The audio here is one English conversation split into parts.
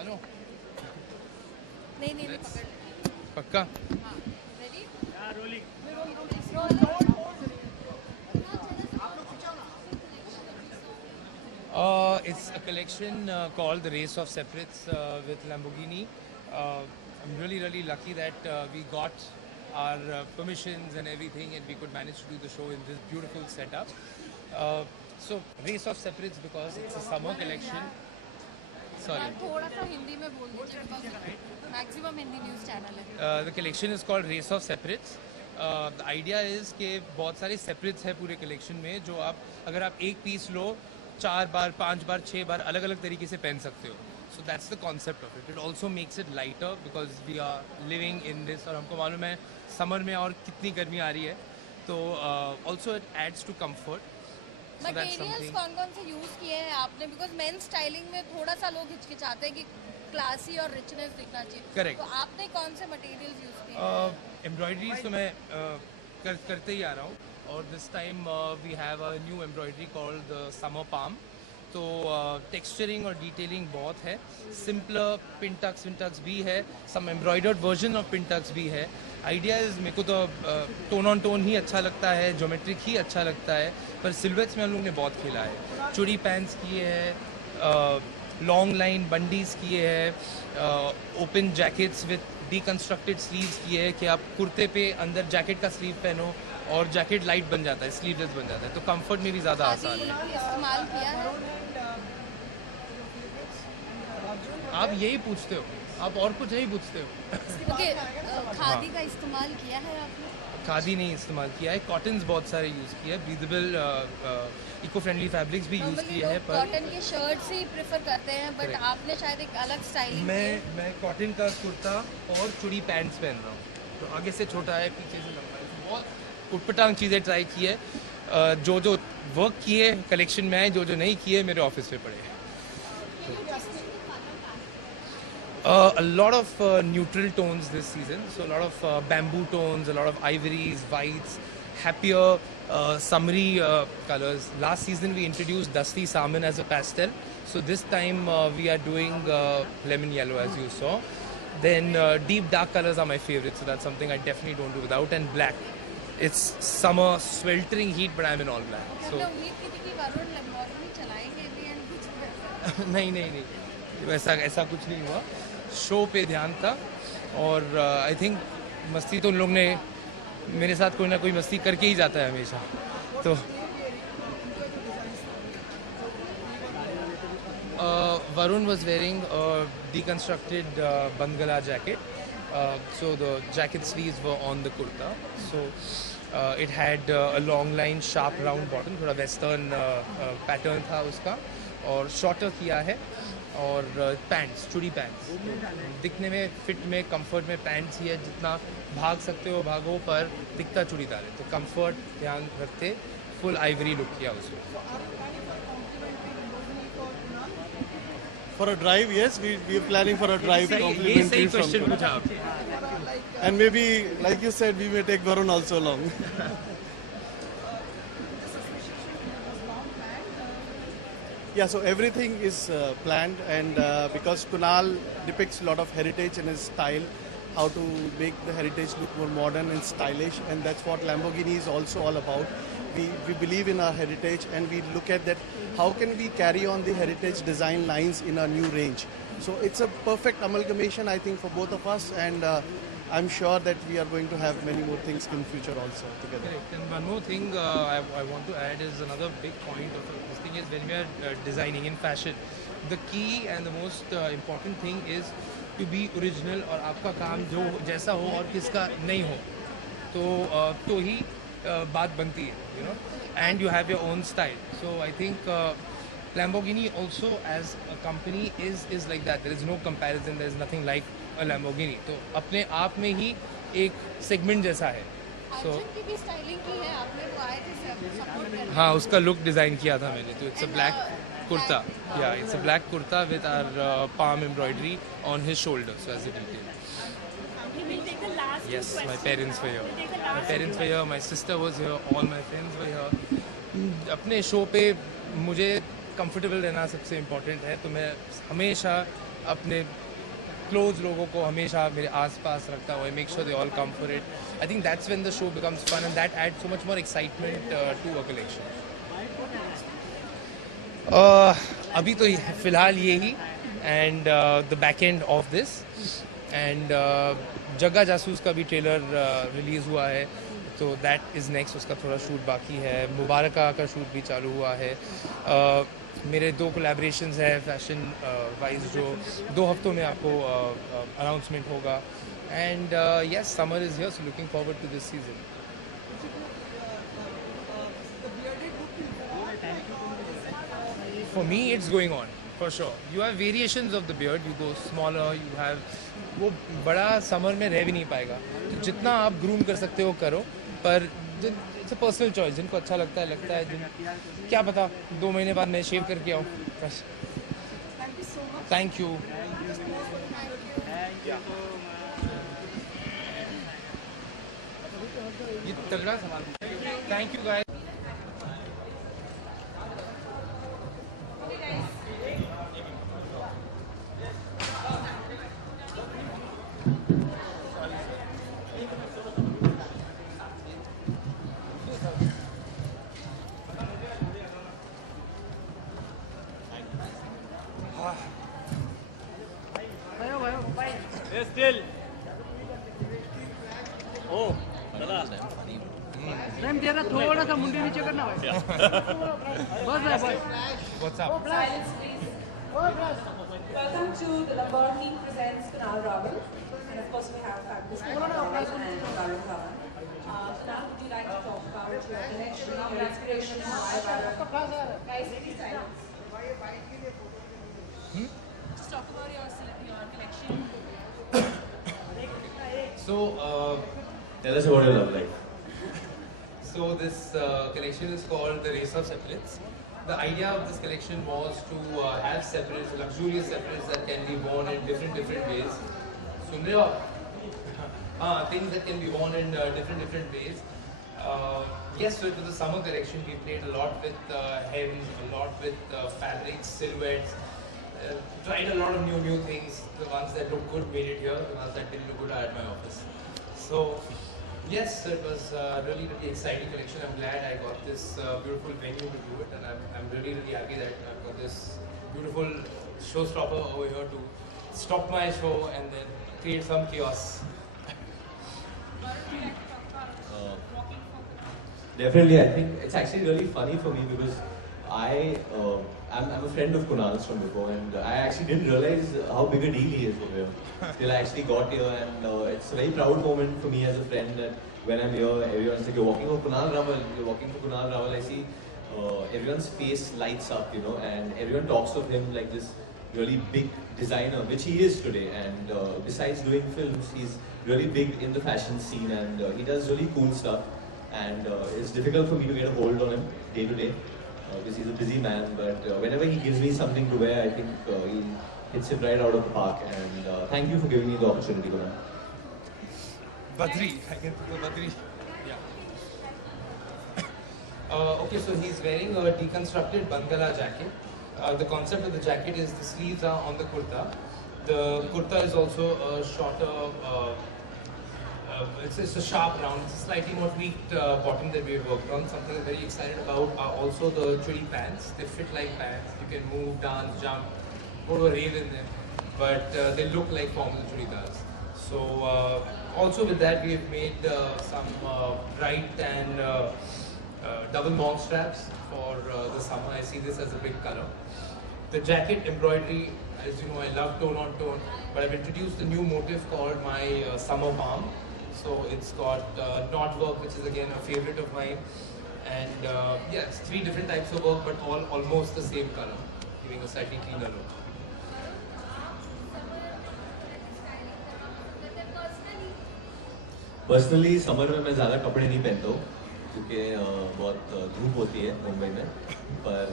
Hello नहीं पक्का ready It's a collection called the Race of Separates with Lamborghini. I'm really lucky that we got our permissions and everything, and we could manage to do the show in this beautiful setup. So Race of Separates because it's a summer collection. Sorry. थोड़ा सा हिंदी में बोल दीजिए because maximum Hindi news channel है. The collection is called Race of Separates. The idea is कि बहुत सारे separates है पूरे collection में जो आप अगर आप एक पीस लो 4 बार 5 बार 6 बार अलग अलग तरीके से पहन सकते हो. So that's the concept of it. It also makes it lighter because we are living in this और हमको मालूम है summer में और कितनी गर्मी आ रही है तो also it adds to comfort. Materials कौन-कौन से यूज किए हैं आपने बिकॉज़ मेन स्टाइलिंग में थोड़ा सा लोग हिचकिचाते हैं कि क्लासी और रिचनेस दिखना चाहिए. Correct. तो आपने कौन से मटेरियल्स यूज किए हैं? एम्ब्रॉयडरीज तो मैं करते ही आ रहा हूँ और this time we have a new embroidery called the summer palm. तो टेक्सचरिंग और डिटेलिंग बहुत है. सिंपलर पिन टक्स भी है. Some embroidered version of pin tucks भी है. आइडिया इज मेरे को तो टोन ऑन टोन ही अच्छा लगता है, ज्योमेट्रिक ही अच्छा लगता है, पर सिल्वेट्स में हम लोग ने बहुत खेला है. चूड़ी पैंट्स किए हैं, लॉन्ग लाइन बंडीज किए हैं, ओपन जैकेट्स विद डिकंस्ट्रक्टेड स्लीव्स किए हैं कि आप कुर्ते पे अंदर जैकेट का स्लीव पहनो और जैकेट लाइट बन जाता है, स्लीवलेस बन जाता है, तो कंफर्ट में भी ज़्यादा आसान है. इस्तेमाल किया है. आप यही पूछते हो, आप और कुछ नहीं पूछते हो. ओके खादी का इस्तेमाल किया है आपने? खादी नहीं इस्तेमाल किया है, कॉटन्स बहुत सारे यूज़ किए हैं, ब्रीदेबल इको फ्रेंडली फैब्रिक्स भी यूज़ किए हैं. पर कॉटन के शर्ट्स ही प्रेफर करते हैं बट आपने शायद एक अलग स्टाइलिंग. मैं कॉटन का कुर्ता और चूड़ी पैंट्स पहन रहा हूँ, तो आगे से छोटा है पीछे से लंबा है. बहुत उटपटांग चीज़ें ट्राई की है. जो वर्क किए कलेक्शन में आए, जो नहीं किए मेरे ऑफिस में पड़े. A lot of neutral tones this season, so a lot of bamboo tones, a lot of ivories, whites, happier, summery colors. Last season we introduced dusty salmon as a pastel, so this time we are doing lemon yellow as you saw. Then deep dark colors are my favorite, so that's something I definitely don't do without. And black, it's summer sweltering heat, but I'm in all black. So उम्मीद की थी कि Varun Lamborghini चलाएंगे भी and कुछ नहीं ऐसा कुछ नहीं हुआ. शो पे ध्यान था और आई थिंक मस्ती तो उन लोग ने मेरे साथ कोई ना कोई मस्ती करके ही जाता है हमेशा. तो Varun was wearing a deconstructed bandgala jacket. So the jacket sleeves were on the kurta. So it had a long line sharp round bottom, थोड़ा western pattern था उसका, और shorter किया है. और पैंट्स, चूड़ी पैंट्स दिखने में, फिट में, कंफर्ट में पैंट्स ही है. जितना भाग सकते हो भागो, पर दिखता चूड़ीदार है, तो कंफर्ट ध्यान रखते फुल आइवरी लुक किया उसको. For a drive, yes, we are planning for a drive complimentary from पूछा. And maybe, like you said, we may take Varun also along. Yeah, so everything is planned, and because Kunal depicts a lot of heritage in his style, how to make the heritage look more modern and stylish, and that's what Lamborghini is also all about. We believe in our heritage, and we look at that, how can we carry on the heritage design lines in our new range. So it's a perfect amalgamation, I think, for both of us, and I'm sure that we are going to have many more things in future also together. Correct. And one more thing I want to add is another big point of this thing is when we are designing in fashion, the key and the most important thing is to be original, और आपका काम जो जैसा हो और किसका नहीं हो, तो ही बात बनती है, you know, and you have your own style. So I think Lamborghini also as a company is like that. There is no comparison. There is nothing like a Lamborghini. तो अपने आप में ही एक segment जैसा है. So अर्जुन की भी styling की है आपने, वो आए थे सपोर्ट करने. हाँ, उसका लुक डिज़ाइन किया था मैंने. तो it's a black kurta. Yeah, it's a black kurta with our palm embroidery on his shoulder. So as a detail. We will take the last two Yes, my questions. parents were here. We'll take the My last parents were here. My sister was here. All my friends were here. अपने show पे मुझे comfortable रहना सबसे important है, तो मैं हमेशा अपने क्लोज लोगों को हमेशा मेरे आसपास रखता हूँ. I make sure they all come for it. I think that's when the show becomes fun and that add so much more excitement to a collection. अभी तो फिलहाल यही and the back end of this and Jagga Jasoos का भी trailer release हुआ है, तो that is next. उसका थोड़ा शूट बाकी है. मुबारका का शूट भी चालू हुआ है. मेरे 2 कोलैबोरेशंस है फैशन वाइज जो 2 हफ्तों में आपको अनाउंसमेंट होगा. And yes, summer is here, so looking forward to this season. For me, it's going on for sure. You have variations of the beard. You go smaller. You have वो बड़ा summer में रह भी नहीं पाएगा. तो जितना आप ग्रूम कर सकते हो करो, पर इट्स अ पर्सनल चॉइस. जिनको अच्छा लगता है. जिन क्या पता 2 महीने बाद मैं शेव करके आऊँ बस. Thank you. ये तगड़ा सवाल. Thank you guys. Still. Oh, दादा. मैम जरा थोड़ा सा मुंडे नीचे करना भाई. बस है बस. What's up? Silence, please. Welcome to the Lamborghini presents Kunal Rawal. And of course, we have fabulous Kunal and Varun Dhawan. Kunal, would you like to talk about your connection, your inspiration, why Varun? Guys, really silence. Just talk about your connection. So, Tell us about your love life. so this collection is called the Race of Separates. The idea of this collection was to have separates, luxurious separates that can be worn in different ways. सुन रहे हो आप? Things that can be worn in different ways. Yes, so it was a summer collection. We played a lot with hems, a lot with fabrics, silhouettes. Tried a lot of new things. The ones that look good made it here. The ones that didn't look good are at my office. So yes, it was really exciting collection. I'm glad I got this beautiful venue to do it, and I'm really happy that I've got this beautiful showstopper over here to stop my show and then create some chaos. Definitely, I think it's actually really funny for me because I'm a friend of Kunal's from before, and I actually didn't realize how big a deal he is over here till I actually got here, and it's a very proud moment for me as a friend that when I'm here, everyone's like, you're walking for Kunal Rawal, you're walking for Kunal Rawal. I see everyone's face lights up, you know, and everyone talks of him like this really big designer, which he is today. And besides doing films, he's really big in the fashion scene, and he does really cool stuff. And it's difficult for me to get a hold on him day to day because he's a busy man. But whenever he gives me something to wear, I think he hits it right out of the park. And thank you for giving me the opportunity, Kunal. Badri, I can put the Badri. Yeah. Okay, so he's wearing a deconstructed Bangala jacket. The concept of the jacket is the sleeves are on the kurta. The kurta is also a shorter, it's a sharp round, it's a slightly more tweaked bottom that we've worked on. Something I'm very excited about are also the chudi pants. They fit like pants. You can move, dance, jump, go to a rave in them. But they look like formal chudidars. So also with that we've made some bright and double long straps for the summer. I see this as a big color. The jacket embroidery, as you know, I love tone on tone, but I've introduced a new motif called my summer palm. So it's got knot work, which is again a favorite of mine, and yes, 3 different types of work, but all almost the same color, giving a slightly cleaner look. Personally summer में मैं ज़्यादा कपड़े नहीं पहनता हूँ क्योंकि बहुत धूप होती है मुंबई में, पर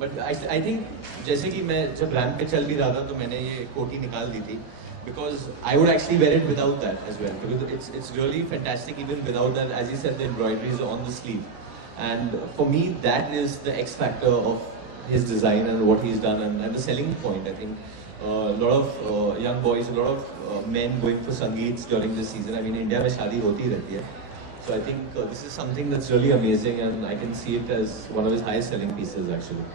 बट आई थिंक जैसे कि मैं जब रैंप पे चल भी रहा था तो मैंने ये कोटी निकाल दी थी because I would actually wear it without that as well, because it's really fantastic even without that. As you said, the embroidery is on the sleeve, and for me that is the X factor of his design and what he's done, and the selling point. I think a lot of young boys, a lot of men going for sangeets during this season. I mean, India में शादी होती ही रहती है, so I think this is something that's really amazing, and I can see it as one of his highest selling pieces actually.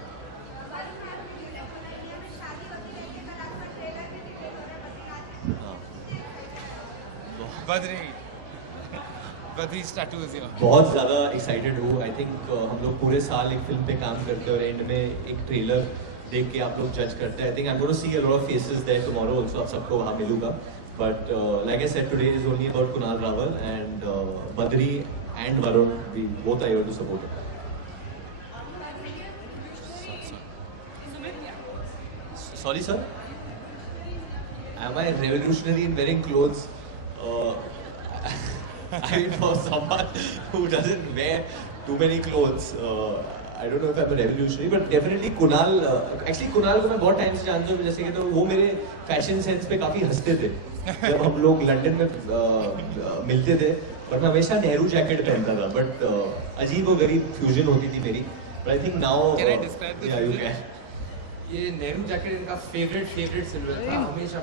Badri's tattoo is here. बहुत ज़्यादा excited हूँ. I think हम लोग पूरे साल एक फिल्म पे काम करते हैं और एंड में एक ट्रेलर देख के आप लोग जज करते हैं. I think I'm going to see a lot of faces there tomorrow also. आप सबको वहाँ मिलूँगा. But like I said, today is only about Kunal, Rawal, and Badri and Varun. We both are here to support it. Sorry, sir. Am I revolutionary in wearing clothes? I mean, for someone who doesn't wear too many clothes, I don't know if I'm a revolutionary, but definitely Kunal. Actually, Kunal को मैं बहुत time से जानता हूँ, जैसे कि तो वो मेरे फैशन सेंस पे काफी हंसते थे जब हम लोग लंदन में मिलते थे. पर मैं हमेशा नेहरू जैकेट पहनता था, बट अजीब और गरीब फ्यूजन होती थी मेरी. But I think now. Can I describe this? Yeah, you can. ये नेहरू जैकेट इनका फेवरेट सिल्वर था. हमेशा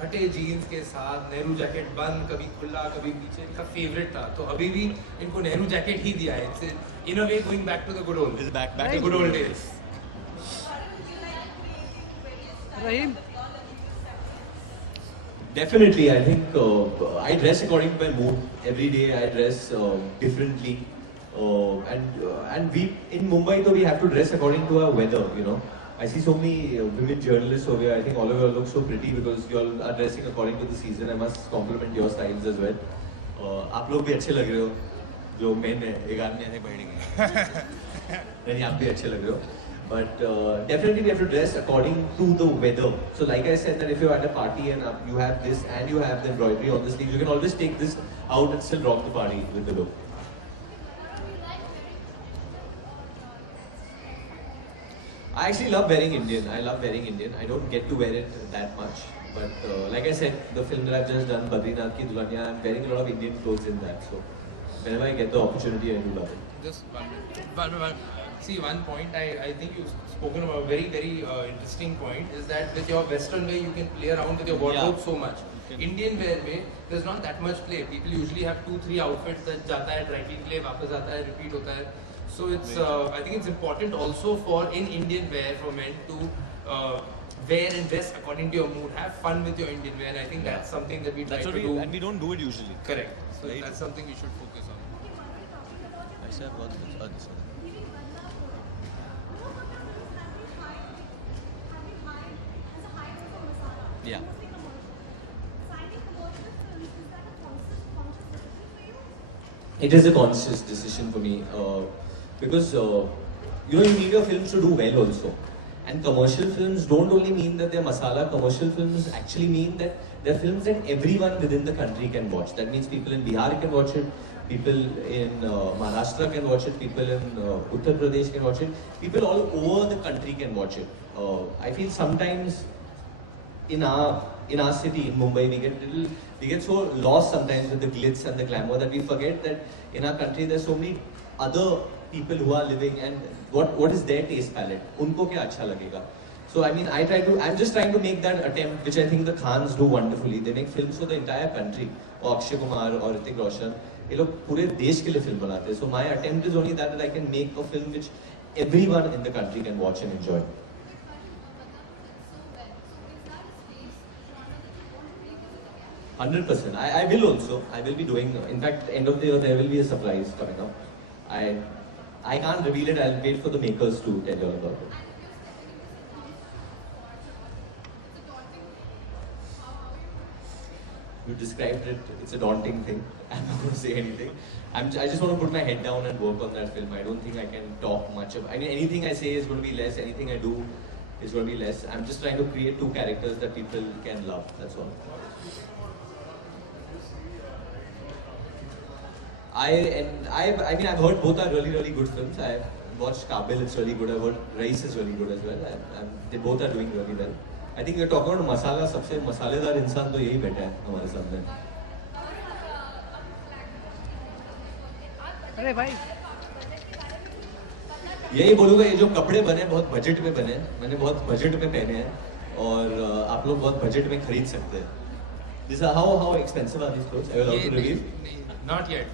फटे जीन्स के साथ नेहरू जैकेट बंद, कभी खुला कभी पीछे, इनका फेवरेट था. तो अभी भी इनको नेहरू जैकेट ही दिया है. It's in a way going back to the good old. It's back to the good old days. Rahim Definitely, I think I dress according to my mood. Every day I dress differently, and we in Mumbai though we have to dress according to our weather. You know, I see so many women journalists over here. I think all of you look so pretty because you all are dressing according to the season. I must compliment your styles as well. आप लोग भी अच्छे लग रहे हो. जो main है एक आदमी ऐसे बैठ गए. नहीं, आप भी अच्छे लग रहे हो. But definitely we have to dress according to the weather. So like I said, that if you're at a party and you have this and you have the embroidery on the sleeves, you can always take this out and still rock the party with the look. I actually love wearing Indian. I love wearing Indian. I don't get to wear it that much. But like I said, the film that I've just done, Badrinath Ki Dulhania, I'm wearing a lot of Indian clothes in that. So whenever I get the opportunity, I do love it. Just one. See, one point I think you've spoken about, very interesting point, is that with your Western wear you can play around with your wardrobe so much. Indian wear में there's not that much play. People usually have 2-3 outfits that जाता है dry clean के लिए, वापस आता है, repeat होता है. So it's I think it's important also for in Indian wear for men to wear and dress according to your mood. Have fun with your Indian wear, and I think that's something that we try to do. And we don't do it usually. Correct. So Right. that's something we should focus on. ऐसा बहुत Yeah. It is a conscious decision for me because you need your films to do well also. And commercial films don't only mean that they're masala. Commercial films actually mean that they're films that everyone within the country can watch. That means people in Bihar can watch it, people in Maharashtra can watch it, people in Uttar Pradesh can watch it, people all over the country can watch it. I feel sometimes in our city, in Mumbai, we get so lost sometimes with the glitz and the glamour that we forget that in our country there's so many other people who are living, and what is their taste palette? Unko kya acha lagega? So I mean, I'm just trying to make that attempt, which I think the Khans do wonderfully. They make films for the entire country. Or Akshay Kumar or Hrithik Roshan, ये लोग पूरे देश के लिए film बनाते हैं. So my attempt is only that I can make a film which everyone in the country can watch and enjoy. 100%. I will also. I will be doing. In fact, end of the year there will be a surprise coming up. I can't reveal it. I'll wait for the makers to tell you all about it. You described it. It's a daunting thing. I'm not going to say anything. I just want to put my head down and work on that film. I don't think I can talk much of. I mean, anything I say is going to be less. Anything I do is going to be less. I'm just trying to create two characters that people can love. That's all. I mean, I've heard both are really, really good films. I've watched Kabil, it's really good. I've heard Race is really good as well. They both are doing really well. I think you're talking about masala. सबसे मसालेदार इंसान तो यही बैठा है हमारे सामने. अरे भाई यही बोलूँगा, ये जो कपड़े बने बहुत बजट में बने, मैंने बहुत बजट में पहने हैं और आप लोग बहुत बजट में खरीद सकते हैं. These are how expensive are these clothes? Are you allowed to reveal? Not yet.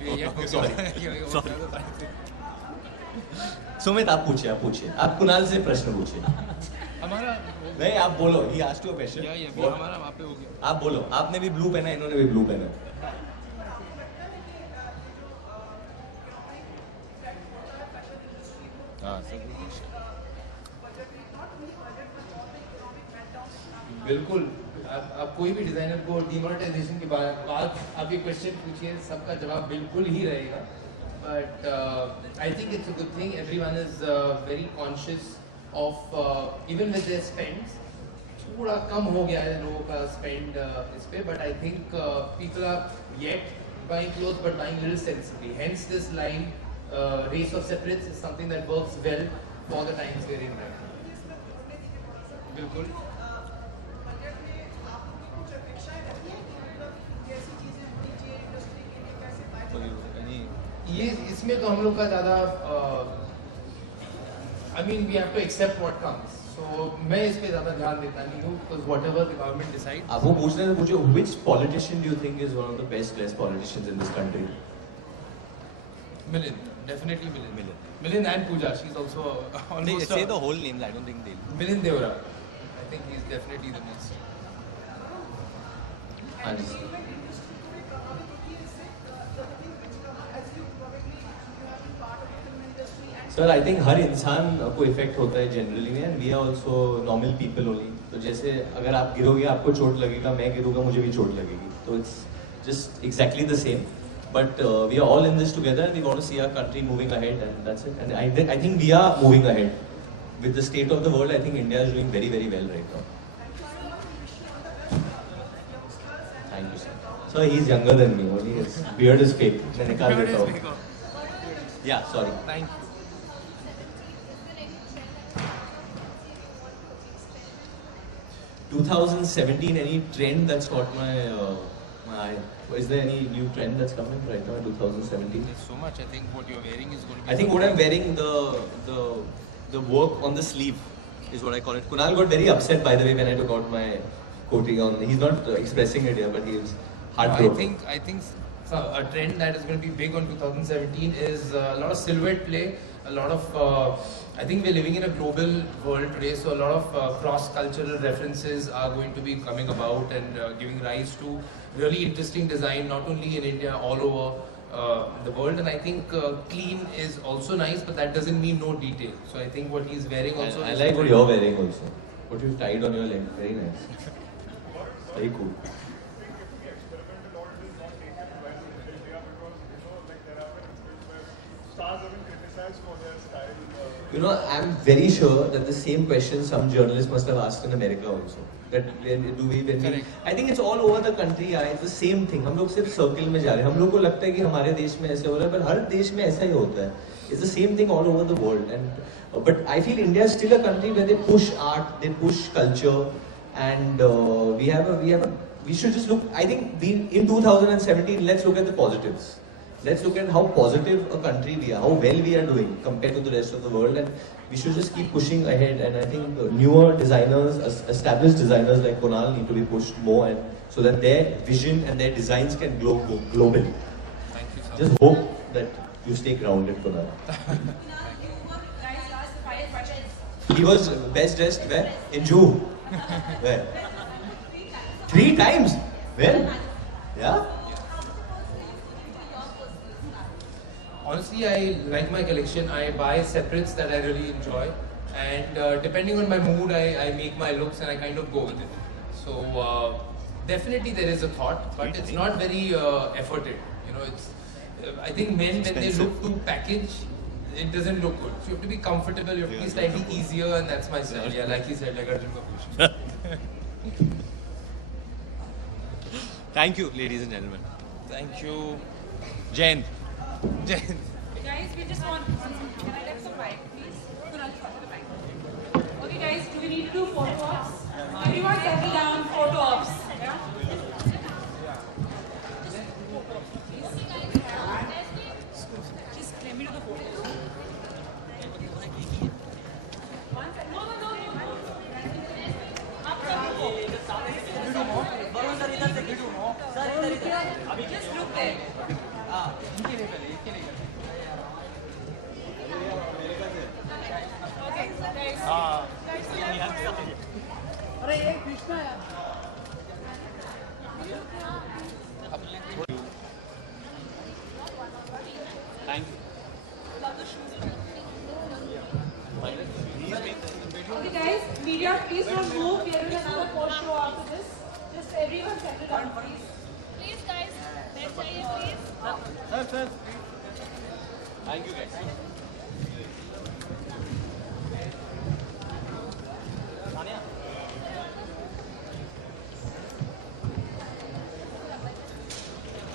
Sorry. Sumit आप पूछिए. आप कुणाल से प्रश्न पूछिए. हमारा नहीं, आप बोलो. He asked you a question. हमारा वहाँ पे हो गया. आप बोलो. आपने भी ब्लू पहना, इन्होंने भी ब्लू पहना. हाँ, बिल्कुल. आप कोई भी डिजाइनर को डिमोनेटाइजेशन के बाद आप ये क्वेश्चन पूछिए, सबका जवाब बिल्कुल ही रहेगा. But I think it's a good thing. Everyone is very conscious of even with their spends. थोड़ा कम हो गया है लोगों का स्पेंड इस पे, but I think people are yet buying clothes but buying little sensibly. Hence this line race of separates is something that works well for the times we're in right now. बिल्कुल. ये इसमें तो हम लोग का ज़्यादा I mean we have to accept what comes. So मैं इस पे ज़्यादा ध्यान देता नहीं हूँ because whatever the government decides. आप वो पूछने से पूछो, which politician do you think is one of the best dressed politicians in this country? Milind, definitely Milind. Milind and Pooja, she's also almost. Say the whole names. I don't think they'll. Milind Devra, I think he's definitely the most. Sir, I think हर इंसान को effect होता है generally में, and we are also normal people only. तो जैसे अगर आप गिरोगे आपको चोट लगेगा, मैं गिरूंगा मुझे भी चोट लगेगी. तो it's just exactly the same. But we are all in this together and we want to see our country moving ahead, and that's it. And I think we are moving ahead. With the state of the world, I think India is doing very, very well right now. Thank you, sir. So he's younger than me, only his beard is fake. मैं निकाल देता हूँ. Yeah, sorry. Thank you. 2017, any trend that's caught my eye? Is there any new trend that's coming right now in 2017? There's so much. I think what you're wearing is going to be. I think what I'm wearing, the work on the sleeve is what I call it. Kunal got very upset, by the way, when I took out my coating on. He's not expressing it here, but he is heartbroken. I think a trend that is going to be big on 2017 is a lot of silhouette play. A lot of I think we're living in a global world today, so a lot of cross-cultural references are going to be coming about and giving rise to really interesting design, not only in India, all over the world. And I think clean is also nice, but that doesn't mean no detail. So I think what he's wearing also. I like what you're wearing also. What you've tied on your leg, very nice. Very cool. You know, I'm very sure that the same question some journalists must have asked in America also. That I think it's all over the country. It's the same thing. हम लोग सिर्फ circle में जा रहे हैं. हम लोग को लगता है कि हमारे देश में ऐसे हो रहा है, पर हर देश में ऐसा ही होता है. It's the same thing all over the world. And but I feel India is still a country where they push art, they push culture, and we should just look. I think in 2017, let's look at the positives. Let's look at how positive a country we are, how well we are doing compared to the rest of the world, and we should just keep pushing ahead. And I think newer designers, established designers like Kunal need to be pushed more, and so that their vision and their designs can go global. Thank you, sir. Just hope that you stay grounded, Kunal. He was best dressed where? In Juhu. Where? 3 times. Where? Yeah. Honestly, I like my collection. I buy separates that I really enjoy, and depending on my mood, I make my looks and I kind of go with it. So definitely there is a thought, but it's not very efforted. You know, it's. I think men when they look to package, it doesn't look good. So you have to be comfortable. You have to be slightly easier, and that's my style. Yeah, like he said, like Arjun Kapoor. Thank you, ladies and gentlemen. Thank you, Jain. Jain. Guys, we just want. Can I get some mic, please? Kunal, come to the mic. Okay, guys, do we need to do photo ops? Everyone settle down, photo ops. Yeah? Just let me do the photos. One second. No. Up, Varun sir इधर से खींचो sir इधर just look there. इनके लिए पहले इसके लिए Okay, guys. अरे एक कृष्णा यार Thank you. Okay, guys, media, please don't move. We are doing another post show after this. Just everyone settle down, please. Please guys, बैठ जाइए please. Thank you, guys.